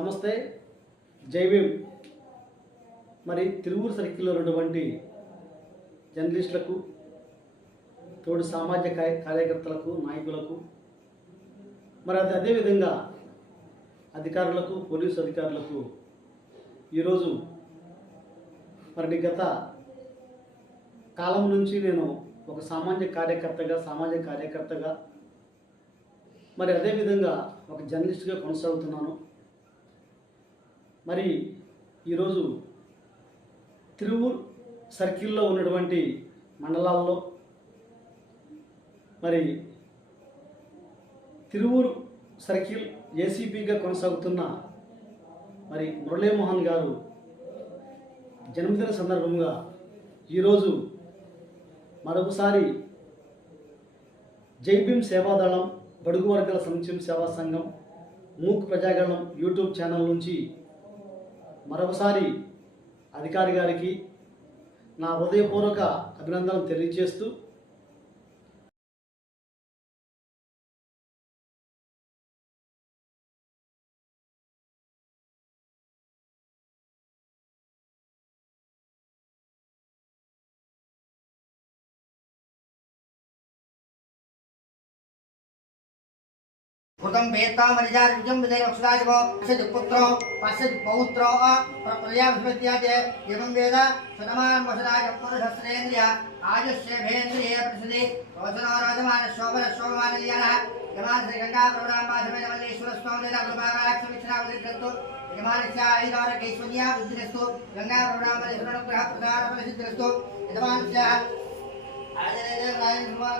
నమస్తే, జై భీమ్. మరి తిరువూరు సర్కిల్లో ఉన్నటువంటి జర్నలిస్టులకు, తోడు సామాజిక కార్యకర్తలకు, నాయకులకు, మరి అదేవిధంగా అధికారులకు, పోలీసు అధికారులకు ఈరోజు మరి గత కాలం నుంచి నేను ఒక సామాజిక కార్యకర్తగా మరి అదేవిధంగా ఒక జర్నలిస్ట్గా కొనసాగుతున్నాను. మరి ఈరోజు తిరువూరు సర్కిల్లో ఉన్నటువంటి మండలాల్లో మరి తిరువూరు సర్కిల్ ఏసీపీగా కొనసాగుతున్న మరి మురళీమోహన్ గారు జన్మదిన సందర్భంగా ఈరోజు మరొకసారి జై భీమ్ సేవాదళం, బడుగు వర్గాల సంక్షేమ సేవా సంఘం, మూక్ ప్రజాగణం యూట్యూబ్ ఛానల్ నుంచి మరొకసారి అధికారి గారికి నా హృదయపూర్వక అభినందనలు తెలియజేస్తూ कृतं वेत्ता मरिजारुजं विदय अक्षराजो पश्यति पुत्रो पश्यति पौत्रो प्रजापतिमत्याजे एवं वेद शतमान वसराज पुरुषस्त्रेन्द्रिय आयुष्येभेन्द्रिय प्रसिद्धि वचनोराजमान शोभमान यनः यमान श्री गंगा प्रवरामा समेत मल्लेश्वर स्वामी गुरुभागाक्ष विच्छनावलिकृतो यमानस्य ऐदार कैश्वर्या बुद्धिरस्तु गंगा प्रवरामा मल्लेश्वर अनुग्रह प्रसाद प्रसिद्धिरस्तु यमानस्य आजनेय रायन कुमार